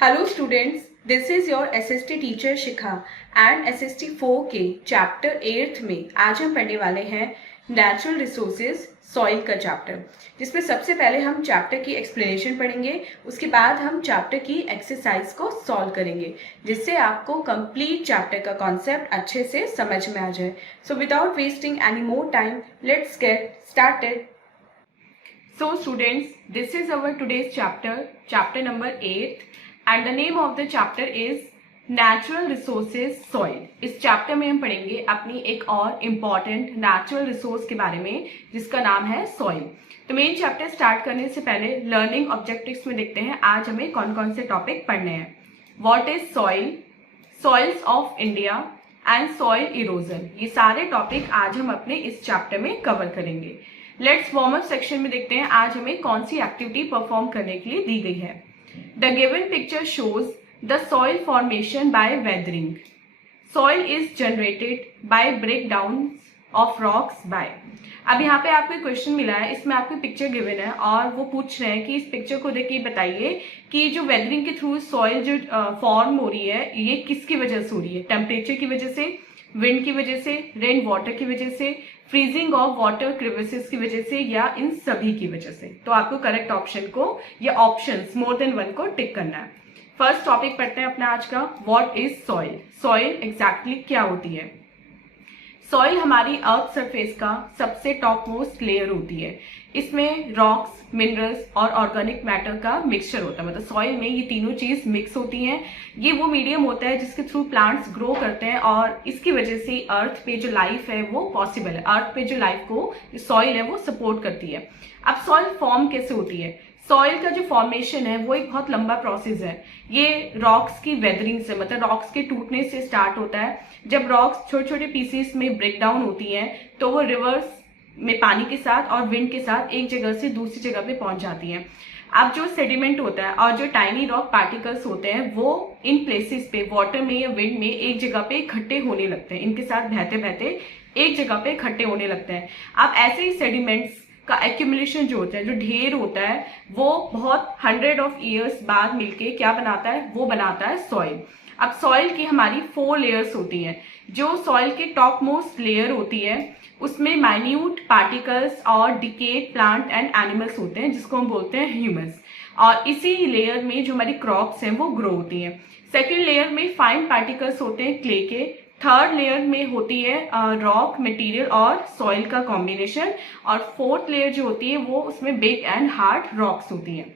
Hello students, this is your SST teacher Shikha and SST 4 के chapter 8 में आज हम पढ़ने वाले हैं नेचुरल रिसोर्सेज सॉइल का चैप्टर, जिसमें सबसे पहले हम चैप्टर की एक्सप्लेनेशन पढ़ेंगे। उसके बाद हम चैप्टर की एक्सरसाइज को सॉल्व करेंगे, जिससे आपको कंप्लीट चैप्टर का कॉन्सेप्ट अच्छे से समझ में आ जाए। So without wasting any more time, let's get started. So students, this is our today's chapter number 8 and the name of the chapter is Natural Resources Soil। इस चैप्टर में हम पढ़ेंगे अपनी एक और इम्पॉर्टेंट नेचुरल रिसोर्स के बारे में, जिसका नाम है सॉइल। तो मेन चैप्टर स्टार्ट करने से पहले लर्निंग ऑब्जेक्टिव्स में देखते हैं आज हमें कौन कौन से टॉपिक पढ़ने हैं। What is soil, soils of India and soil erosion, ये सारे टॉपिक आज हम अपने इस चैप्टर में कवर करेंगे। लेट्स वार्म अप सेक्शन में देखते हैं आज हमें कौन सी एक्टिविटी परफॉर्म करने के लिए दी गई है। The given picture shows the soil formation by weathering. Soil is generated by break down of rocks by. अब यहाँ पे आपको क्वेश्चन मिला है, इसमें आपको पिक्चर गिवन है और वो पूछ रहे हैं कि इस पिक्चर को देख के बताइए कि जो वेदरिंग के थ्रू सॉइल जो फॉर्म हो रही है ये किसकी वजह से हो रही है। टेम्परेचर की वजह से, विंड की वजह से, रेन वाटर की वजह से, फ्रीजिंग ऑफ वाटर क्रिविसेस की वजह से, या इन सभी की वजह से। तो आपको करेक्ट ऑप्शन को या ऑप्शंस मोर देन वन को टिक करना है। फर्स्ट टॉपिक पढ़ते हैं अपना आज का, what is soil. Soil exactly क्या होती है। सॉइल हमारी अर्थ सरफेस का सबसे टॉप मोस्ट लेयर होती है। इसमें रॉक्स, मिनरल्स और ऑर्गेनिक मैटर का मिक्सचर होता है। मतलब सॉइल में ये तीनों चीज मिक्स होती हैं। ये वो मीडियम होता है जिसके थ्रू प्लांट्स ग्रो करते हैं और इसकी वजह से अर्थ पे जो लाइफ है वो पॉसिबल है। अर्थ पे जो लाइफ को सॉइल है वो सपोर्ट करती है। अब सॉइल फॉर्म कैसे होती है। सॉइल का जो फॉर्मेशन है वो एक बहुत लंबा प्रोसेस है। ये रॉक्स की वेदरिंग से, मतलब रॉक्स के टूटने से स्टार्ट होता है। जब रॉक्स छोटे छोटे पीसेस में ब्रेक डाउन होती हैं तो वो रिवर्स में पानी के साथ और विंड के साथ एक जगह से दूसरी जगह पे पहुंच जाती हैं। अब जो सेडिमेंट होता है और जो टाइनी रॉक पार्टिकल्स होते हैं वो इन प्लेसेस पे वाटर में या विंड में एक जगह पे इकट्ठे होने लगते हैं। इनके साथ बहते बहते एक जगह पे इकट्ठे होने लगते हैं। अब ऐसे ही सेडिमेंट्स का एक्यूमुलेशन जो होता है, जो ढेर होता है, वो बहुत 100 ऑफ ईयर्स बाद मिलके क्या बनाता है, वो बनाता है सॉइल। अब सॉइल की हमारी 4 लेयर्स होती हैं। जो सॉइल के टॉप मोस्ट लेयर होती है उसमें माइन्यूट पार्टिकल्स और डिकेड प्लांट एंड एनिमल्स होते हैं, जिसको हम बोलते हैं ह्यूमस। और इसी लेयर में जो हमारी क्रॉप्स हैं वो ग्रो होती हैं। सेकेंड लेयर में फाइन पार्टिकल्स होते हैं क्ले के। थर्ड लेयर में होती है रॉक मटेरियल और सॉइल का कॉम्बिनेशन। और फोर्थ लेयर जो होती है वो उसमें बिग एंड हार्ड रॉक्स होती हैं।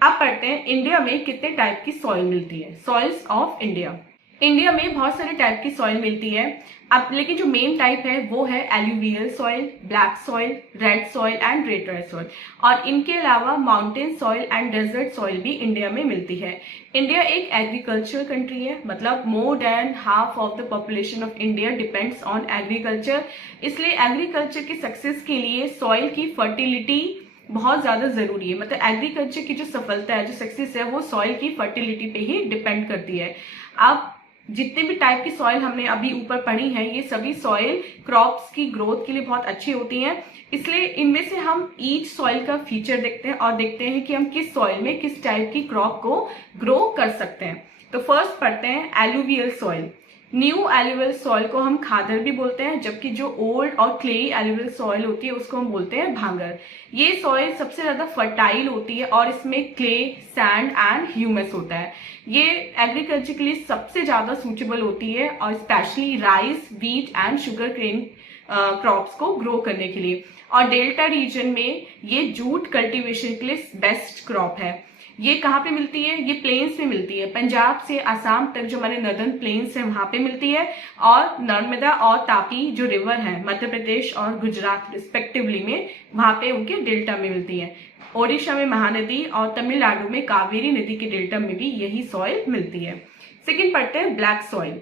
अब पढ़ते हैं इंडिया में कितने टाइप की सॉइल मिलती है। Soils of India. इंडिया में बहुत सारे टाइप की सॉइल मिलती है। अब लेकिन जो मेन टाइप है वो है alluvial soil, black soil, red soil and red soil. और इनके अलावा mountain soil and desert soil भी इंडिया में मिलती है। इंडिया एक एग्रीकल्चर कंट्री है, मतलब more than half of the population of India depends on agriculture. इसलिए एग्रीकल्चर की सक्सेस के लिए सॉइल की फर्टिलिटी बहुत ज्यादा जरूरी है। मतलब एग्रीकल्चर की जो सफलता है, जो सक्सेस है, वो सॉइल की फर्टिलिटी पे ही डिपेंड करती है। अब जितने भी टाइप की सॉइल हमने अभी ऊपर पढ़ी है, ये सभी सॉइल क्रॉप्स की ग्रोथ के लिए बहुत अच्छी होती हैं। इसलिए इनमें से हम ईच सॉइल का फीचर देखते हैं और देखते हैं कि हम किस सॉइल में किस टाइप की क्रॉप को ग्रो कर सकते हैं। तो फर्स्ट पढ़ते हैं alluvial soil. New alluvial soil को हम खादर भी बोलते हैं, जबकि जो ओल्ड और क्लेई एलुवियल सॉइल होती है उसको हम बोलते हैं भांगर। ये सॉइल सबसे ज्यादा फर्टाइल होती है और इसमें क्ले, सैंड एंड ह्यूमस होता है। ये एग्रीकल्चर के लिए सबसे ज्यादा सूटेबल होती है और specially rice, wheat and sugar cane crops को ग्रो करने के लिए। और डेल्टा रीजन में ये जूट कल्टीवेशन के लिए बेस्ट क्रॉप है। ये कहाँ पे मिलती है, ये प्लेन्स में मिलती है। पंजाब से आसाम तक जो हमारे नर्दर्न प्लेन्स है वहां पे मिलती है। और नर्मदा और तापी जो रिवर है मध्य प्रदेश और गुजरात रिस्पेक्टिवली में, वहां पे उनके डेल्टा में मिलती है। ओडिशा में महानदी और तमिलनाडु में कावेरी नदी के डेल्टा में भी यही सॉइल मिलती है। सेकेंड पढ़ते हैं ब्लैक सॉइल।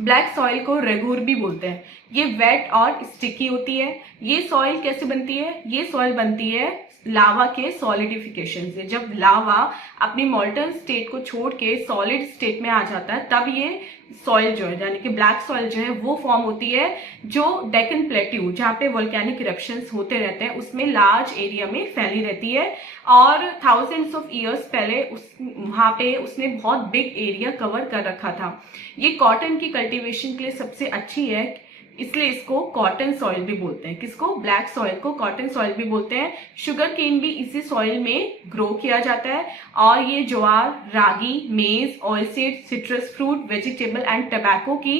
ब्लैक सॉइल को रेगूर भी बोलते हैं। ये वेट और स्टिकी होती है। ये सॉइल कैसे बनती है, ये सॉइल बनती है लावा के सॉलिडिफिकेशन से। जब लावा अपनी मॉल्टन स्टेट को छोड़ के सॉलिड स्टेट में आ जाता है तब ये सॉइल जो है यानी कि ब्लैक सॉइल जो है वो फॉर्म होती है, जो डेक्कन प्लेट्यू जहाँ पे वोल्केनिक इरप्शंस होते रहते हैं उसमें लार्ज एरिया में फैली रहती है। और थाउजेंड्स ऑफ ईयर्स पहले वहां पे उसने बहुत बिग एरिया कवर कर रखा था। ये कॉटन की कल्टीवेशन के लिए सबसे अच्छी है, इसलिए इसको कॉटन सॉइल भी बोलते हैं। किसको? ब्लैक सॉइल को कॉटन सॉइल भी बोलते हैं। शुगर केन भी इसी सॉइल में ग्रो किया जाता है और ये ज्वार, रागी, मेज, oilseed, citrus fruit, vegetable and tobacco की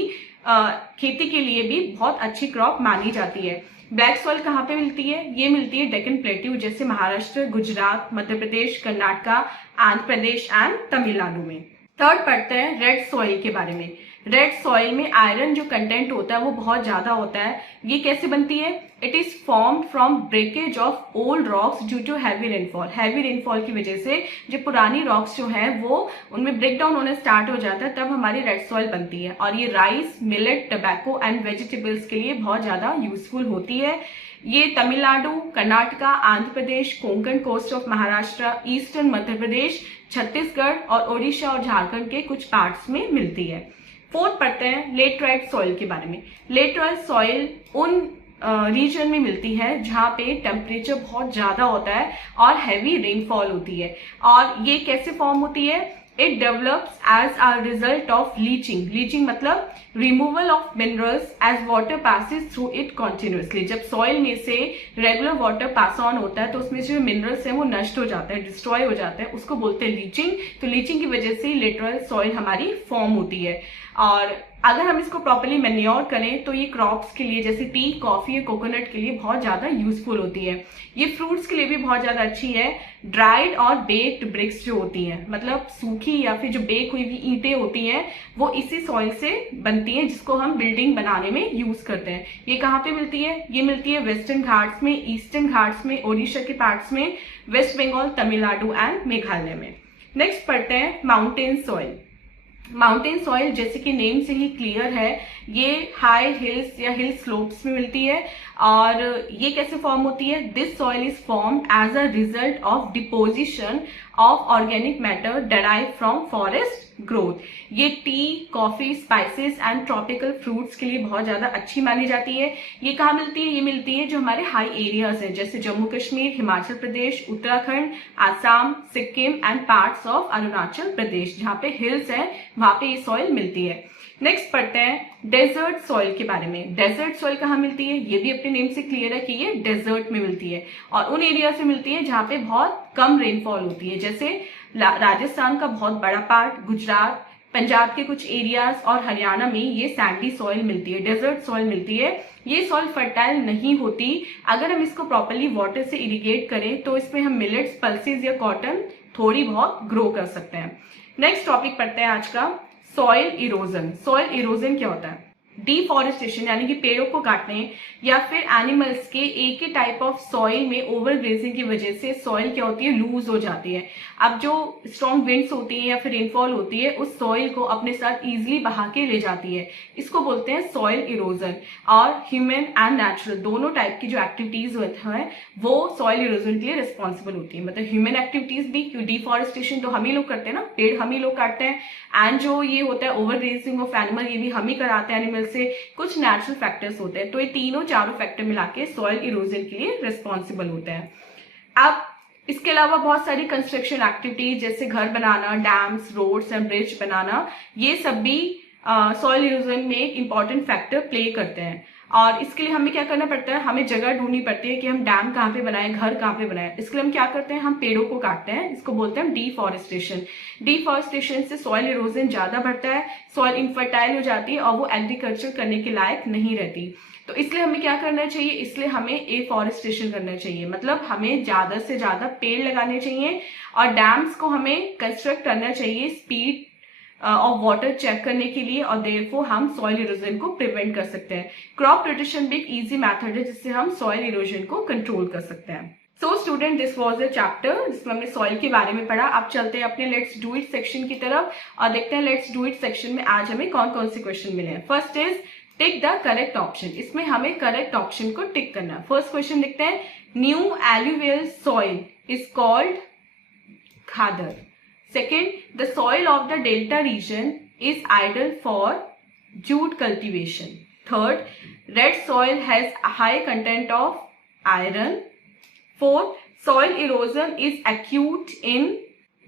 खेती के लिए भी बहुत अच्छी क्रॉप मानी जाती है। ब्लैक सॉइल कहाँ पे मिलती है? ये मिलती है डेक्कन प्लेट्यू जैसे महाराष्ट्र, गुजरात, मध्य प्रदेश, कर्नाटका, आंध्र प्रदेश एंड तमिलनाडु में। थर्ड पढ़ते हैं रेड सॉइल के बारे में। रेड सॉइल में आयरन जो कंटेंट होता है वो बहुत ज्यादा होता है। ये कैसे बनती है? It is form from breakage of old rocks due to heavy rainfall. Heavy rainfall की वजह से जो पुरानी रॉक्स जो है वो उनमें ब्रेक डाउन होना स्टार्ट हो जाता है, तब हमारी रेड सॉइल बनती है। और ये rice, millet, tobacco and vegetables के लिए बहुत ज्यादा यूजफुल होती है। ये Tamil Nadu, Karnataka, Andhra Pradesh, Konkan coast of Maharashtra, eastern Madhya Pradesh, Chhattisgarh और ओडिशा और झारखंड के कुछ पार्ट्स में मिलती है। फोर्थ पढ़ते हैं लेटराइट सॉइल के बारे में। लेटराइट सॉइल उन रीजन में मिलती है जहाँ पे टेम्परेचर बहुत ज्यादा होता है और हैवी रेनफॉल होती है। और ये कैसे फॉर्म होती है? It develops as a result of leaching. Leaching मतलब removal of minerals as water passes through it continuously. जब सॉइल में से रेगुलर वाटर पास ऑन होता है तो उसमें जो मिनरल्स है वो नष्ट हो जाता है, डिस्ट्रॉय हो जाता है, उसको बोलते हैं लीचिंग। तो लीचिंग की वजह से लेटरल सॉइल हमारी फॉर्म होती है। और अगर हम इसको प्रॉपर्ली मैन्योर करें तो ये क्रॉप्स के लिए जैसे टी, कॉफी या कोकोनट के लिए बहुत ज्यादा यूजफुल होती है। ये फ्रूट्स के लिए भी बहुत ज्यादा अच्छी है। ड्राइड और बेक्ड ब्रिक्स जो होती हैं, मतलब सूखी या फिर जो बेक हुई हुई ईंटें होती हैं, वो इसी सॉइल से बनती हैं जिसको हम बिल्डिंग बनाने में यूज करते हैं। ये कहाँ पे मिलती है? ये मिलती है वेस्टर्न घाट्स में, ईस्टर्न घाट्स में, ओडिशा के पार्ट्स में, वेस्ट बंगाल, तमिलनाडु एंड मेघालय में। नेक्स्ट पढ़ते हैं माउंटेन सॉइल। माउंटेन सॉइल जैसे कि नेम से ही क्लियर है, ये हाई हिल्स या हिल स्लोप्स में मिलती है। और ये कैसे फॉर्म होती है? This soil is formed as a result of deposition of organic matter derive from forest growth. ये tea, coffee, spices and tropical fruits के लिए बहुत ज्यादा अच्छी मानी जाती है। ये कहाँ मिलती है? ये मिलती है जो हमारे हाई एरियाज हैं जैसे Jammu Kashmir, Himachal Pradesh, Uttarakhand, Assam, Sikkim and parts of Arunachal Pradesh. जहाँ पे हिल्स है वहां पे ये सॉइल मिलती है। नेक्स्ट पढ़ते हैं डेजर्ट सॉइल के बारे में। डेजर्ट सॉइल कहाँ मिलती है? ये भी अपने नेम से क्लियर है कि ये डेजर्ट में मिलती है और उन एरिया से मिलती है जहाँ पे बहुत कम रेनफॉल होती है, जैसे राजस्थान का बहुत बड़ा पार्ट, गुजरात, पंजाब के कुछ एरियाज और हरियाणा में ये सैंडी सॉइल मिलती है, डेजर्ट सॉइल मिलती है। ये सॉइल फर्टाइल नहीं होती। अगर हम इसको प्रॉपरली वाटर से इरिगेट करें तो इसमें हम मिलेट्स, पल्सेस या कॉटन थोड़ी बहुत ग्रो कर सकते हैं। नेक्स्ट टॉपिक पढ़ते हैं आज का, सॉइल इरोजन। सॉइल इरोजन क्या होता है? डिफॉरेस्टेशन यानी कि पेड़ों को काटने या फिर एनिमल्स के एक ही टाइप ऑफ सॉइल में ओवर ग्रेजिंग की वजह से सॉइल क्या होती है? लूज हो जाती है। अब जो स्ट्रॉन्ग विंड्स होती है या फिर रेनफॉल होती है उस सॉइल को अपने साथ इजीली बहा के ले जाती है, इसको बोलते हैं सॉइल इरोजन। और ह्यूमन एंड नेचुरल दोनों टाइप की जो एक्टिविटीज होती है वो सॉइल इरोजन के लिए रिस्पॉन्सिबल होती है। मतलब ह्यूमन एक्टिविटीज भी, डिफॉरेस्टेशन तो हम ही लोग करते हैं ना, पेड़ हम ही लोग काटते हैं, एंड जो ये होता है ओवर ग्रेजिंग ऑफ एनिमल ये भी हम ही कराते हैं एनिमल से। कुछ नेचुरल फैक्टर्स होते हैं, तो ये तीनों चारों फैक्टर मिला के सॉइल इरोजन के लिए रिस्पॉन्सिबल होते हैं। अब इसके अलावा बहुत सारी कंस्ट्रक्शन एक्टिविटीज जैसे घर बनाना, डैम्स, रोड्स एंड ब्रिज बनाना, ये सब भी सॉइल इरोजन में एक इंपॉर्टेंट फैक्टर प्ले करते हैं। और इसके लिए हमें क्या करना पड़ता है? हमें जगह ढूंढनी पड़ती है कि हम डैम कहाँ पे बनाएं, घर कहाँ पे बनाएं। इसके लिए हम क्या करते हैं? हम पेड़ों को काटते हैं, इसको बोलते हैं डिफॉरेस्टेशन। डिफॉरेस्टेशन से सॉइल इरोजन ज्यादा बढ़ता है, सॉइल इनफर्टाइल हो जाती है और वो एग्रीकल्चर करने के लायक नहीं रहती। तो इसलिए हमें क्या करना चाहिए? इसलिए हमें एफॉरेस्टेशन करना चाहिए, मतलब हमें ज्यादा से ज्यादा पेड़ लगाने चाहिए और डैम्स को हमें कंस्ट्रक्ट करना चाहिए स्पीड ऑफ वाटर चेक करने के लिए, और देयरफॉर हम सॉइल इरोजन को प्रिवेंट कर सकते हैं। क्रॉप रोटेशन भी एक इजी मेथड है जिससे हम सॉइल इरोजन को कंट्रोल कर सकते हैं। So student, this was a chapter जिसमें हमने सॉइल के बारे में पढ़ा। अब चलते हैं अपने लेट्स डू इट सेक्शन की तरफ और देखते हैं लेट्स डू इट सेक्शन में आज हमें कौन कौन से क्वेश्चन मिले हैं। First is tick the correct option. इसमें हमें करेक्ट ऑप्शन को टिक करना है। फर्स्ट क्वेश्चन लिखते हैं, New alluvial soil is called khadar. Second, the soil of the delta region is ideal for jute cultivation. Third, red soil has a high content of iron. Fourth, soil erosion is acute in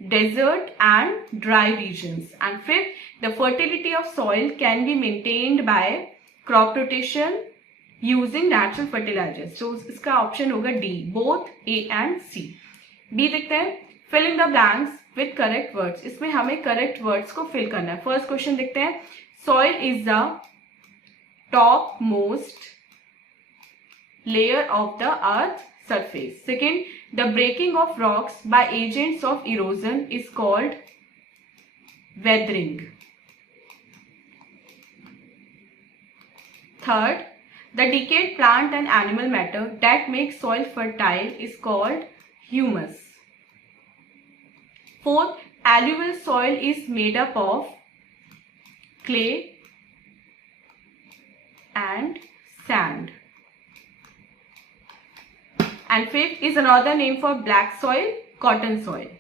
desert and dry regions. And fifth, the fertility of soil can be maintained by crop rotation using natural fertilizers. So इसका option होगा D, both A and C. B देखते हैं, fill in the blanks with correct words. इसमें हमें correct words को fill करना है. First question देखते हैं, soil is the top most layer of the earth surface. Second, the breaking of rocks by agents of erosion is called weathering. Third, the decayed plant and animal matter that makes soil fertile is called humus. Fourth, alluvial soil is made up of clay and sand. And fifth is another name for black soil, cotton soil.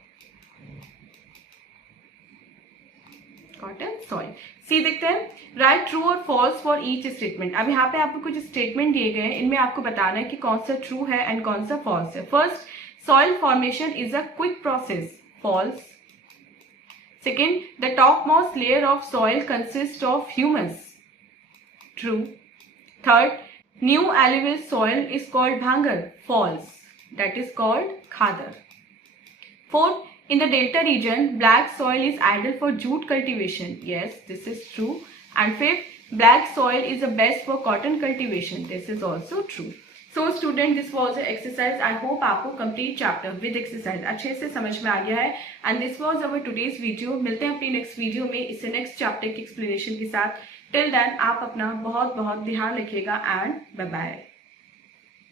Cotton soil. सी देखते हैं, right true और false for each statement. अब यहाँ पे आपको कुछ statement दिए गए हैं, इनमें आपको बताना है कि कौन सा ट्रू है एंड कौन सा फॉल्स है. First, soil formation is a quick process. False. Second, the top most layer of soil consist of humus. True. Third, new alluvial soil is called bhangar. False. That is called khadar. Fourth, in the delta region, black soil is ideal for jute cultivation. Yes, this is true. And fifth, black soil is the best for cotton cultivation. This is also true. So student, this was an exercise. I hope आपको complete chapter with exercise अच्छे से समझ में आ गया है. And this was our today's video. मिलते हैं अपनी next video में इसे next chapter की explanation के साथ. Till then, आप अपना बहुत बहुत ध्यान रखिएगा and bye bye.